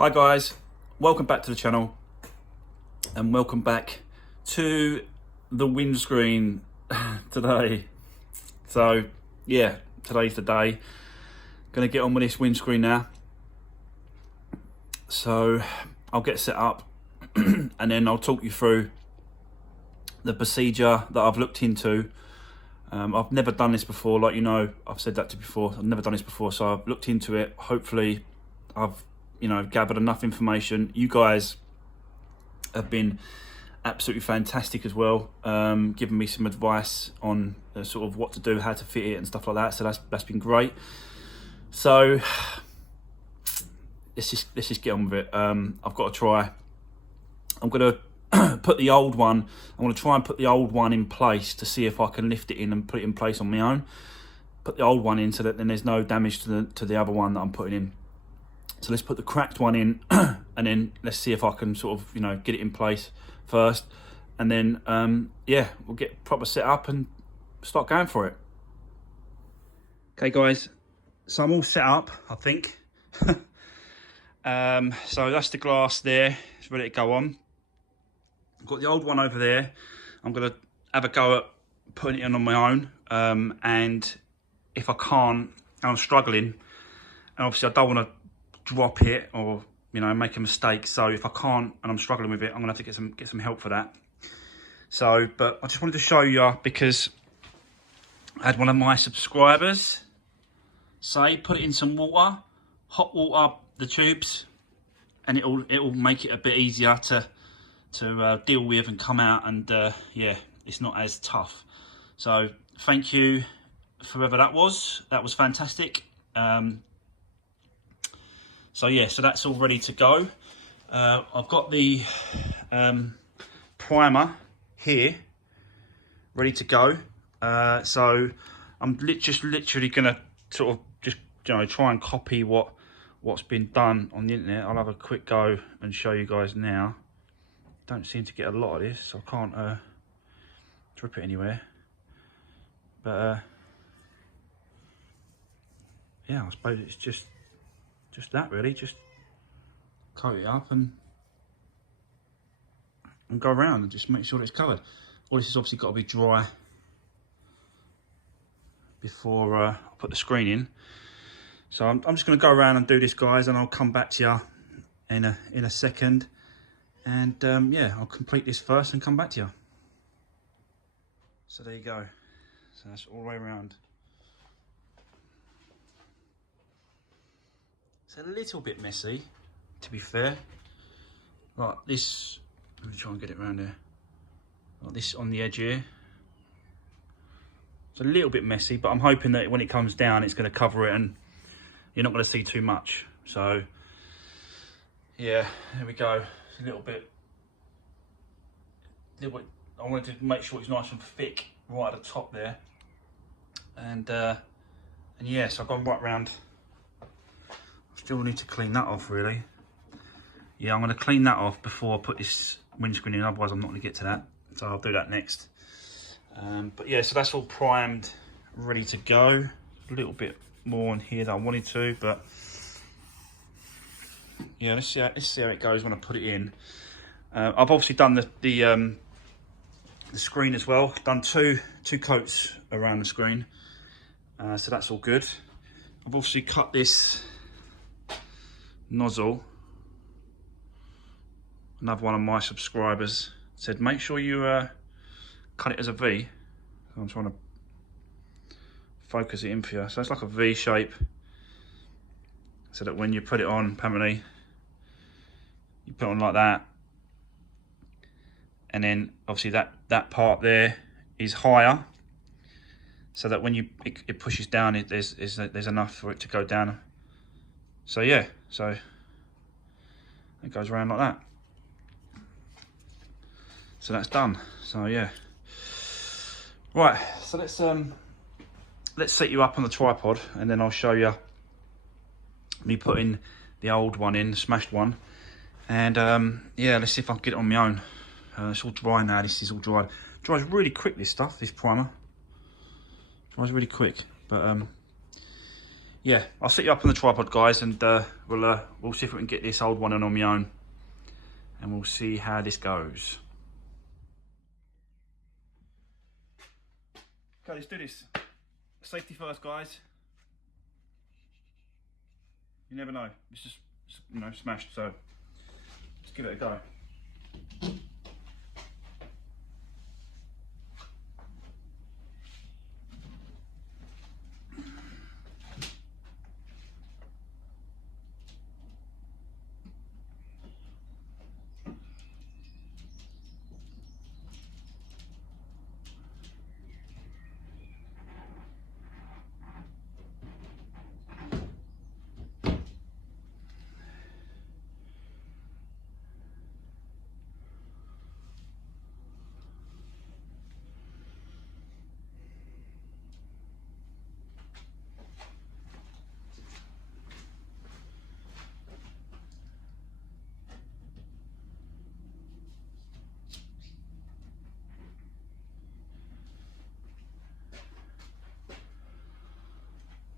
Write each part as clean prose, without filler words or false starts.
Hi guys, welcome back to the channel and welcome back to the windscreen today. So yeah, today's the day. Gonna get on with this windscreen now. So I'll get set up and then I'll talk you through the procedure that I've looked into. I've never done this before, like you know, I've said that to you before. I've never done this before, so I've looked into it. Hopefully I've gathered enough information. You guys have been absolutely fantastic as well, giving me some advice on sort of what to do, how to fit it and stuff like that. So that's been great. So let's just get on with it. I've got to try. I'm gonna put the old one. I'm gonna try and put the old one in place to see if I can lift it in and put it in place on my own. Put the old one in so that then there's no damage to the other one that I'm putting in. So let's put the cracked one in and then let's see if I can sort of, get it in place first. And then, yeah, we'll get proper set up and start going for it. Okay guys, so I'm all set up, I think. So that's the glass there, it's ready to go on. I've got the old one over there. I'm gonna have a go at putting it in on my own. And if I can't, and I'm struggling, and obviously I don't want to drop it or make a mistake, so if I can't and I'm struggling with it, I'm gonna have to get some help for that. So but I just wanted to show you because I had one of my subscribers say put it in some water, hot water, the tubes, and it'll make it a bit easier to deal with and come out, and yeah, it's not as tough. So thank you for whoever that was fantastic. So yeah, so that's all ready to go. I've got the primer here ready to go. So I'm just literally gonna sort of just try and copy what's been done on the internet. I'll have a quick go and show you guys now. Don't seem to get a lot of this, so I can't drip it anywhere. But yeah, I suppose it's just that really, just coat it up and go around and just make sure it's covered. All this has obviously got to be dry before I put the screen in. So I'm just going to go around and do this, guys, and I'll come back to you in a second. And yeah, I'll complete this first and come back to you. So there you go. So that's all the way around. It's a little bit messy, to be fair. Like this, let me try and get it around there. Like this on the edge here. It's a little bit messy, but I'm hoping that when it comes down, it's going to cover it and you're not going to see too much. So yeah, there we go. It's a little bit. I wanted to make sure it's nice and thick right at the top there. And yeah, so I've gone right round. Still need to clean that off really. Yeah, I'm going to clean that off before I put this windscreen in, otherwise I'm not going to get to that. So I'll do that next. But yeah, so that's all primed, ready to go. A little bit more in here than I wanted to, but yeah, let's see how it goes when I put it in. I've obviously done the screen as well. Done two coats around the screen, so that's all good. I've obviously cut this nozzle. Another one of my subscribers said make sure you cut it as a V. So I'm trying to focus it in for you. So it's like a V shape, so that when you put it on, apparently you put it on like that, and then obviously that part there is higher, so that when it pushes down, there's enough for it to go down. So yeah, so it goes around like that. So that's done. So yeah. Right, so let's set you up on the tripod and then I'll show you me putting the old one in, the smashed one. And yeah, let's see if I can get it on my own. It's all dry now, this is all dried. Dries really quick, this stuff, this primer. Dries really quick, but yeah, I'll set you up on the tripod, guys, and we'll see if we can get this old one on my own, and we'll see how this goes. Okay, let's do this. Safety first, guys. You never know. It's just, you know, smashed, so let's give it a go.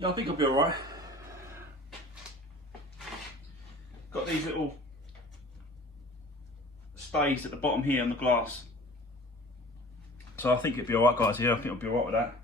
Yeah, I think I'll be alright. Got these little stays at the bottom here on the glass. So I think it'll be alright, guys. Yeah, I think I'll be alright with that.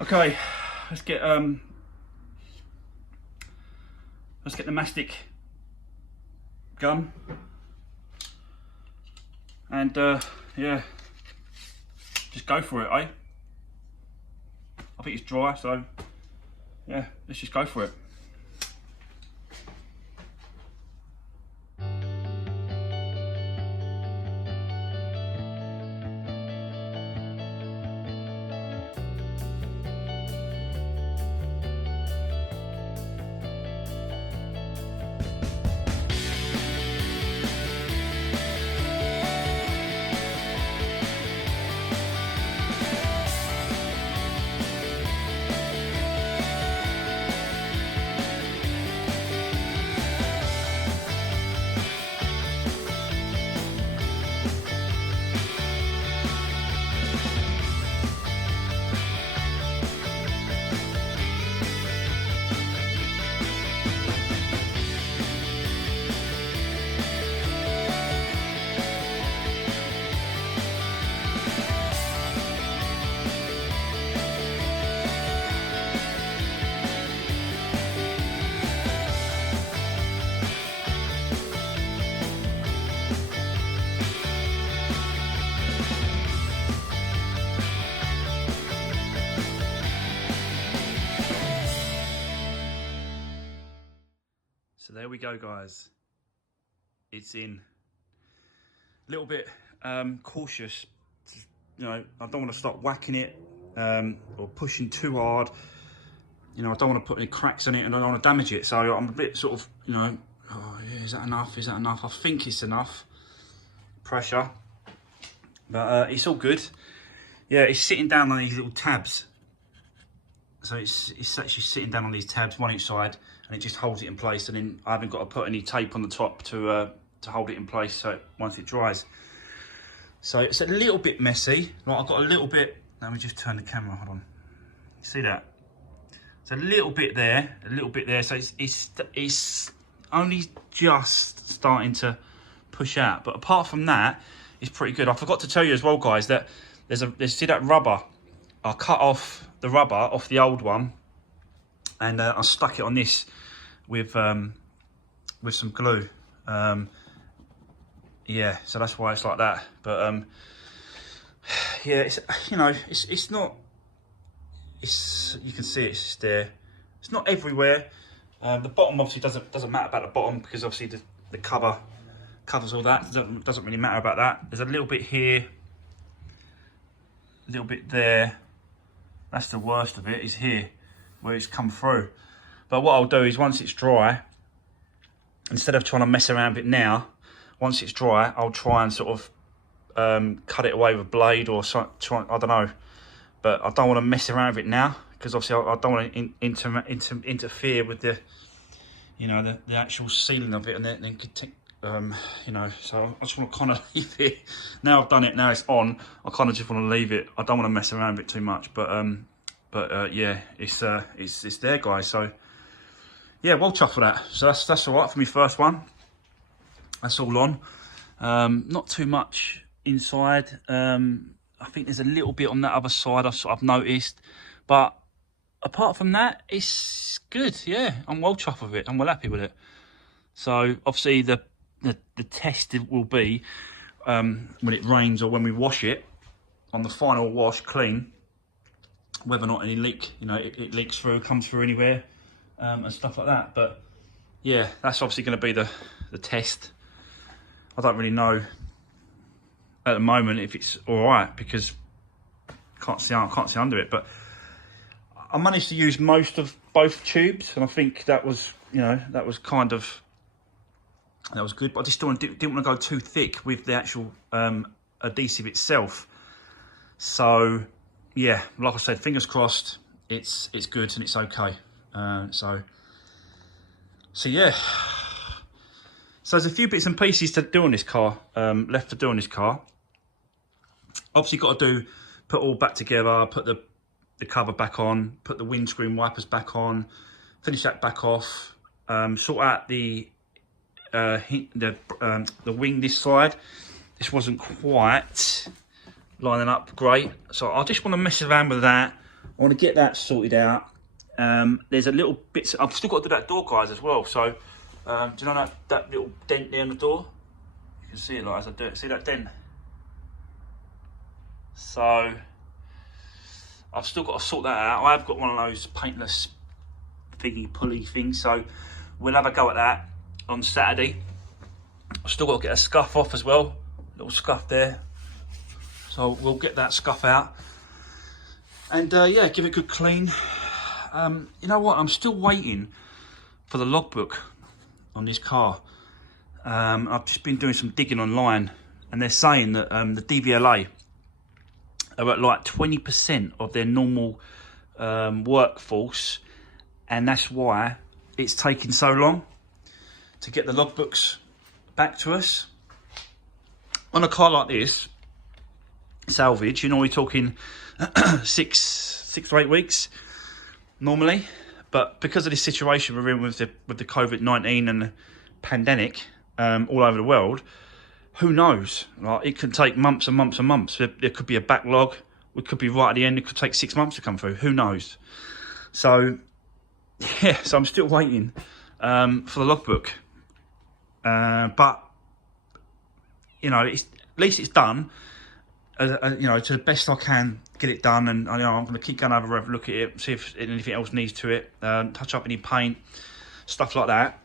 Okay, let's get the mastic gun, and yeah, just go for it, eh? I think it's dry, so yeah, let's just go for it. So there we go, guys. It's in. A little bit cautious. You know, I don't want to start whacking it or pushing too hard. You know, I don't want to put any cracks in it, and I don't want to damage it. So I'm a bit sort of, you know, oh yeah, is that enough? Is that enough? I think it's enough pressure, but it's all good. Yeah, it's sitting down on these little tabs. So it's actually sitting down on these tabs, one each side, and it just holds it in place. And then I haven't got to put any tape on the top to hold it in place. So once it dries, so it's a little bit messy. Right, I've got a little bit. Let me just turn the camera. Hold on. See that? It's a little bit there, a little bit there. So it's only just starting to push out. But apart from that, it's pretty good. I forgot to tell you as well, guys, that see that rubber. I cut off the rubber off the old one, and I stuck it on this with some glue. Yeah, so that's why it's like that. But yeah, it's, you know, it's not. You can see it's just there. It's not everywhere. The bottom obviously doesn't matter about the bottom, because obviously the cover covers all that. Doesn't really matter about that. There's a little bit here, a little bit there. That's the worst of it, is here, where it's come through. But what I'll do is, once it's dry, instead of trying to mess around with it now, once it's dry, I'll try and sort of cut it away with a blade or try, I don't know. But I don't want to mess around with it now, because obviously I don't want to interfere with the, you know, the actual sealing of it, and then you know, so I just want to kind of leave it. Now I've done it, now it's on, I kind of just want to leave it. I don't want to mess around with it too much, but yeah, it's there, guys. So yeah, well chuffed for that. So that's all right for me first one. That's all on. Not too much inside. I think there's a little bit on that other side I've noticed, but apart from that, it's good. Yeah, I'm well chuffed with it. I'm well happy with it. So obviously the test will be when it rains or when we wash it on the final wash clean, whether or not any leak, you know, it leaks through, comes through anywhere, and stuff like that. But yeah, that's obviously going to be the test. I don't really know at the moment if it's all right, because I can't see under it. But I managed to use most of both tubes, and I think that was, you know, that was good. But I just didn't want to go too thick with the actual adhesive itself. So yeah, like I said, fingers crossed, it's good and it's okay. So yeah. So there's a few bits and pieces to do on this car, left to do on this car. Obviously got to put all back together, put the cover back on, put the windscreen wipers back on, finish that back off, sort out the wing this side. This wasn't quite lining up great, so I just want to mess around with that. I want to get that sorted out. There's a little bits, I've still got to do that door, guys, as well. So do you know that little dent there on the door? You can see it like as I do it. See that dent? So I've still got to sort that out. I've got one of those paintless thingy pulley things, so we'll have a go at that on Saturday. I've still got to get a scuff off as well, little scuff there. So we'll get that scuff out, and yeah, give it a good clean. You know what? I'm still waiting for the logbook on this car. I've just been doing some digging online, and they're saying that the DVLA are at like 20% of their normal workforce, and that's why it's taking so long to get the logbooks back to us. On a car like this, salvage, you know, we're talking 6 to 8 weeks normally, but because of this situation we're in with the COVID-19 and the pandemic all over the world, who knows? Like, it can take months and months and months. There could be a backlog. We could be right at the end. It could take 6 months to come through. Who knows? So yeah, so I'm still waiting for the logbook. But you know, at least it's done. You know, to the best I can get it done, and you know, I'm going to keep going over and look at it, see if anything else needs to it, touch up any paint, stuff like that.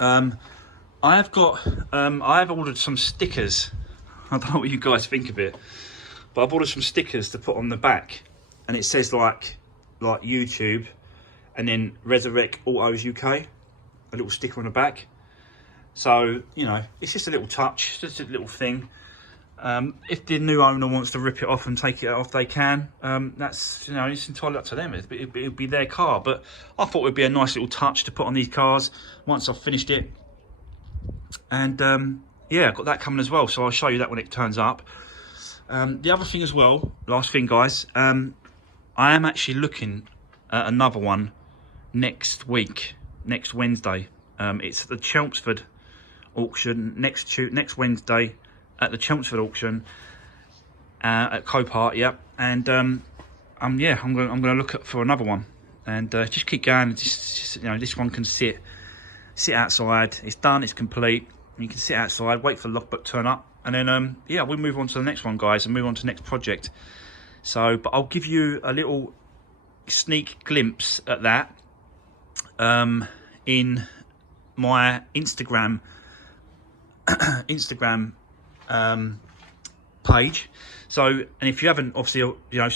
I have ordered some stickers. I don't know what you guys think of it, but I've ordered some stickers to put on the back, and it says like YouTube, and then Resurrect Autos UK, a little sticker on the back. So you know, it's just a little touch, just a little thing. If the new owner wants to rip it off and take it off, they can. That's, you know, it's entirely up to them. It'd be their car, but I thought it would be a nice little touch to put on these cars once I've finished it. And yeah, I've got that coming as well, so I'll show you that when it turns up. The other thing as well, last thing, guys, I am actually looking at another one next week, next Wednesday. It's at the Chelmsford auction next Wednesday at the Chelmsford auction at Copart, yep. And yeah, I'm gonna look for another one, and just keep going. Just you know, this one can sit outside. It's done. It's complete. You can sit outside, wait for the logbook turn up, and then yeah, we'll move on to the next one, guys, and move on to the next project. So, but I'll give you a little sneak glimpse at that in my Instagram page. So, and if you haven't, obviously, get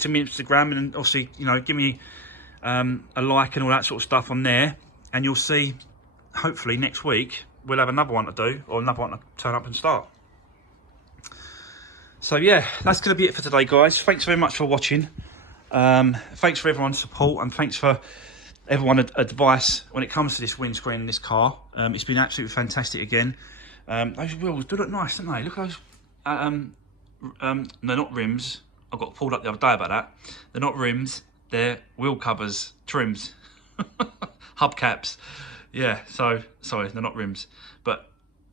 to me Instagram, and obviously, you know, give me a like and all that sort of stuff on there. and you'll see, hopefully next week, we'll have another one to do, or another one to turn up and start. So yeah, that's going to be it for today, guys. Thanks very much for watching. Thanks for everyone's support, and thanks for everyone's advice when it comes to this windscreen in this car. It's been absolutely fantastic again. Those wheels do look nice, don't they? Look at those. They're not rims. I got pulled up the other day about that. They're not rims. They're wheel covers, trims, hubcaps. Yeah. So sorry, they're not rims, but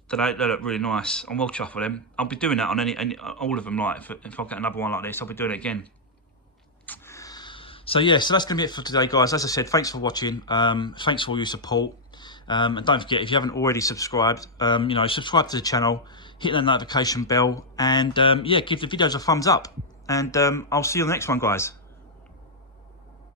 they look really nice. I'm well chuffed with them. I'll be doing that on all of them. Like if I get another one like this, I'll be doing it again. So yeah, so that's going to be it for today, guys. As I said, thanks for watching. Thanks for all your support. And don't forget, if you haven't already subscribed, you know, subscribe to the channel, hit that notification bell, and yeah, give the videos a thumbs up. And I'll see you on the next one, guys.